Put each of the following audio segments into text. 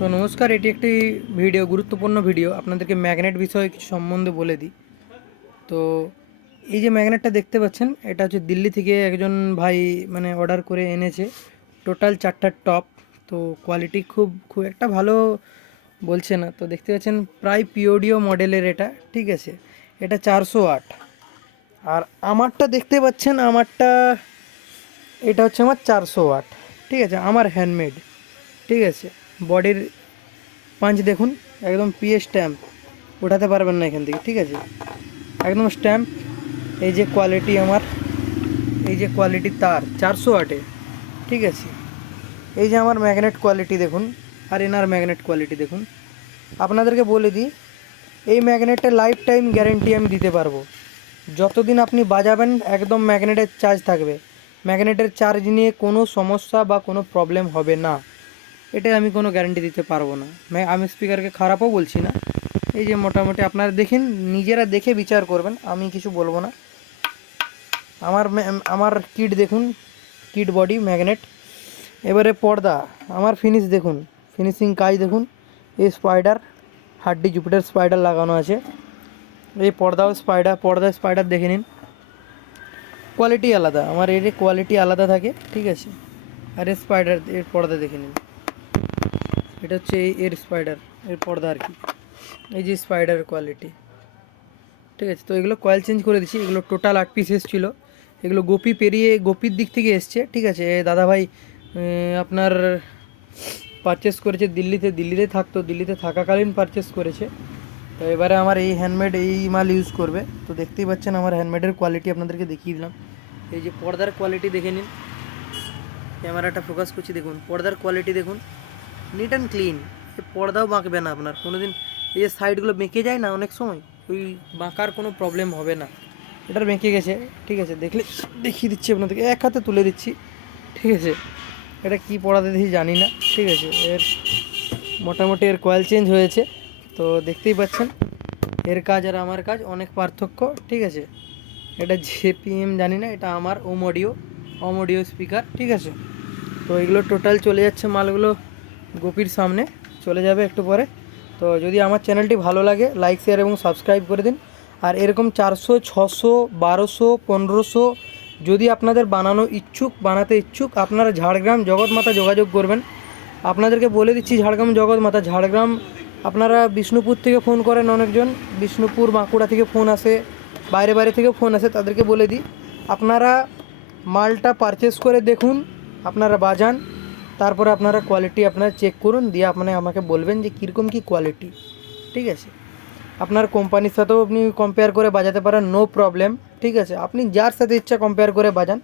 তো নমস্কার, এটি একটি ভিডিও, গুরুত্বপূর্ণ ভিডিও। আপনাদেরকে ম্যাগনেট বিষয়ে কিছু সম্বন্ধে বলে দিই। তো এই যে ম্যাগনেটটা দেখতে পাচ্ছেন, এটা হচ্ছে দিল্লি থেকে একজন ভাই মানে অর্ডার করে এনেছে। টোটাল চারটার টপ, তো কোয়ালিটি খুব খুব একটা ভালো বলছে না। তো দেখতে পাচ্ছেন, প্রায় পিওডিও মডেলের এটা, ঠিক আছে? এটা চারশো আট। আর আমারটা দেখতে পাচ্ছেন, আমারটা, এটা হচ্ছে আমার চারশো আট। ঠিক আছে, আমার হ্যান্ডমেড ঠিক আছে? বডির পাঞ্চ দেখুন, একদম পিএ স্ট্যাম্প। ওঠাতে পারবেন না এখান থেকে, ঠিক আছে? একদম স্ট্যাম্প। এই যে কোয়ালিটি আমার, এই যে কোয়ালিটি তার, চারশো আটে ঠিক আছে? এই যে আমার ম্যাগনেট কোয়ালিটি দেখুন, আর এনার ম্যাগনেট কোয়ালিটি দেখুন। আপনাদেরকে বলে দিই, এই ম্যাগনেটের লাইফ টাইম গ্যারেন্টি আমি দিতে পারব। যতদিন আপনি বাজাবেন, একদম ম্যাগনেটের চার্জ থাকবে। ম্যাগনেটের চার্জ নিয়ে কোনো সমস্যা বা কোনো প্রবলেম হবে না। এটা আমি কোনো গ্যারান্টি দিতে পারব না। আমি স্পিকারকে খারাপও বলছি না। এই যে মোটামুটি আপনারা দেখেন, নিজেরা দেখে বিচার করবেন, আমি কিছু বলব না। আমার আমার কিট দেখুন কিট বডি ম্যাগনেট এবারে পর্দা, আমার ফিনিশ দেখুন ফিনিশিং কাজ দেখুন। এই স্পাইডার হাড্ডি জুপিটার স্পাইডার লাগানো আছে। এই পর্দাও স্পাইডার পর্দা স্পাইডার দেখে নিন। কোয়ালিটি আলাদা, আমার এর কোয়ালিটি আলাদা থাকে, ঠিক আছে। আর এর স্পাইডার এর পর্দা দেখে নিন। এটা হচ্ছে এই এর স্পাইডার এর পর্দা আর কি। এই যে স্পাইডার কোয়ালিটি ঠিক আছে, তো এগুলো কয়েল চেঞ্জ করে দিচ্ছি। এগুলো টোটাল আট পিস এসেছিল। এগুলো গোপি পেরিয়ে, গোপির দিক থেকে এসছে। ঠিক আছে দাদাভাই আপনার পারচেস করেছে দিল্লিতে। দিল্লিতে থাকতো, দিল্লিতে থাকাকালীন পারচেস করেছে। তো এবারে আমার এই হ্যান্ডমেড এই মাল ইউজ করবে। তো দেখতেই পাচ্ছেন আমার হ্যান্ডমেডের কোয়ালিটি আপনাদেরকে দেখিয়ে দিলাম। এই যে পর্দার কোয়ালিটি দেখে নিন। ক্যামেরাটা ফোকাস করছি, দেখুন। পর্দার কোয়ালিটি দেখুন। নিট অ্যান্ড ক্লিন পর্দাও বাঁকবে না আপনার। কোনো দিন এই যে সাইডগুলো বেঁকে যায় না অনেক সময়, ওই বাঁকার কোনো প্রবলেম হবে না। এটার বেঁকে গেছে, ঠিক আছে, দেখলে দেখিয়ে দিচ্ছি আপনাদেরকে। এক হাতে তুলে দিচ্ছি, ঠিক আছে। এটা কি পড়াতে দিচ্ছি জানি না, ঠিক আছে। এর মোটামুটি এর কয়েল চেঞ্জ হয়েছে, তো দেখতেই পাচ্ছেন। এর কাজ আর আমার কাজ অনেক পার্থক্য, ঠিক আছে। এটা জেপিএম জানি না, এটা আমার um audio um audio speaker ঠিক আছে। তো এগুলো টোটাল চলে যাচ্ছে মালগুলো গোপির সামনে চলে যাবে একটু পরে। তো যদি আমার চ্যানেলটি ভালো লাগে লাইক শেয়ার এবং সাবস্ক্রাইব করে দিন। আর এরকম চারশো, ছশো, বারোশো, পনেরোশো যদি আপনাদের বানানো ইচ্ছুক, বানাতে ইচ্ছুক, আপনারা ঝাড়গ্রাম জগৎমাতা যোগাযোগ করবেন। আপনাদেরকে বলে দিচ্ছি, ঝাড়গ্রাম জগৎমাতা, ঝাড়গ্রাম আপনারা বিষ্ণুপুর থেকে ফোন করেন অনেকজন। বিষ্ণুপুর বাঁকুড়া থেকে ফোন আসে, বাইরে বাইরে থেকে ফোন আসে, তাদেরকে বলে দিই। আপনারা মালটা পারচেস করে দেখুন, আপনারা বাজান। তারপরে আপনারা কোয়ালিটি আপনারা চেক করুন, দিয়ে আপনি আমাকে বলবেন যে কীরকম কী কোয়ালিটি ঠিক আছে? আপনার কোম্পানির সাথেও আপনি কম্পেয়ার করে বাজাতে পারেন নো প্রবলেম ঠিক আছে? আপনি যার সাথে ইচ্ছা কম্পেয়ার করে বাজান,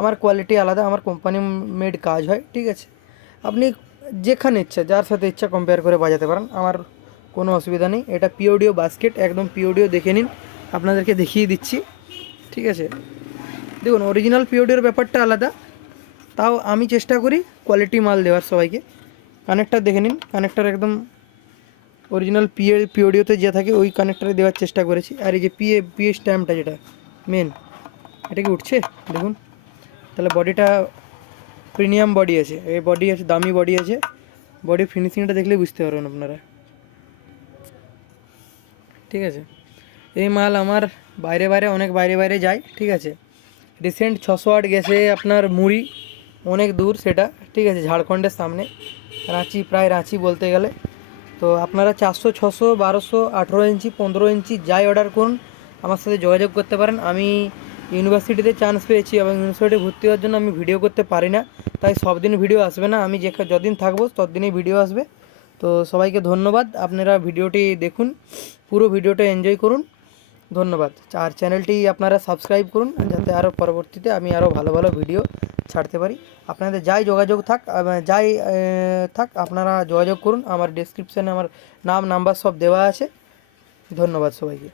আমার কোয়ালিটি আলাদা, আমার কোম্পানি মেড কাজ হয়, ঠিক আছে? আপনি যেখানে ইচ্ছা, যার সাথে ইচ্ছা কম্পেয়ার করে বাজাতে পারেন, আমার কোনো অসুবিধা নেই, এটা পিওডিও বাস্কেট একদম পিওডিও দেখে নিন, আপনাদেরকে দেখিয়ে দিচ্ছি, ঠিক আছে? দেখুন অরিজিনাল পিওডিওর ব্যাপারটা আলাদা তাও আমি চেষ্টা করি কোয়ালিটি মাল দেওয়ার সবাইকে। কানেক্টার দেখে নিন কানেক্টার একদম অরিজিনাল পিএ পিওডিওতে যে থাকে ওই কানেক্টারে দেওয়ার চেষ্টা করেছি। আর এই যে পিএ পিএ স্ট্যাম্পটা যেটা মেন এটা কি উঠছে? দেখুন। তাহলে বডিটা প্রিমিয়াম বডি আছে। এই বডি আছে, দামি বডি আছে। বডি ফিনিশিংটা দেখলে বুঝতে পারবেন আপনারা। ঠিক আছে? এই মাল আমার বাইরে বাইরে, অনেক বাইরে বাইরে যায়, ঠিক আছে? রিসেন্ট ছশো আট গেছে আপনার মুড়ি। অনেক দূর সেটা, ঠিক আছে, ঝাড়খণ্ডের সামনে। রাঁচি, প্রায় রাঁচি বলতে গেলে। তো আপনারা চারশো, ছশো, বারোশো, আঠেরো ইঞ্চি, পনেরো ইঞ্চি যাই অর্ডার করুন, আমার সাথে যোগাযোগ করতে পারেন। আমি ইউনিভার্সিটিতে চান্স পেয়েছি এবং ইউনিভার্সিটি ভর্তি হওয়ার জন্য আমি ভিডিও করতে পারি না। তাই সব দিন ভিডিও আসবে না। আমি যে যদিন থাকব, ততদিনই ভিডিও আসবে। তো সবাইকে ধন্যবাদ। আপনারা ভিডিওটি দেখুন, পুরো ভিডিওটা এনজয় করুন। ধন্যবাদ। আর চ্যানেলটি আপনারা সাবস্ক্রাইব করুন, যাতে আরও পরবর্তীতে আমি আরও ভালো ভালো ভিডিও ছাড়তে পারি। আপনাদের যাই যোগাযোগ থাক যাই থাক, আপনারা যোগাযোগ করুন। আমার ডিসক্রিপশানে আমার নাম নাম্বার সব দেওয়া আছে। ধন্যবাদ সবাইকে।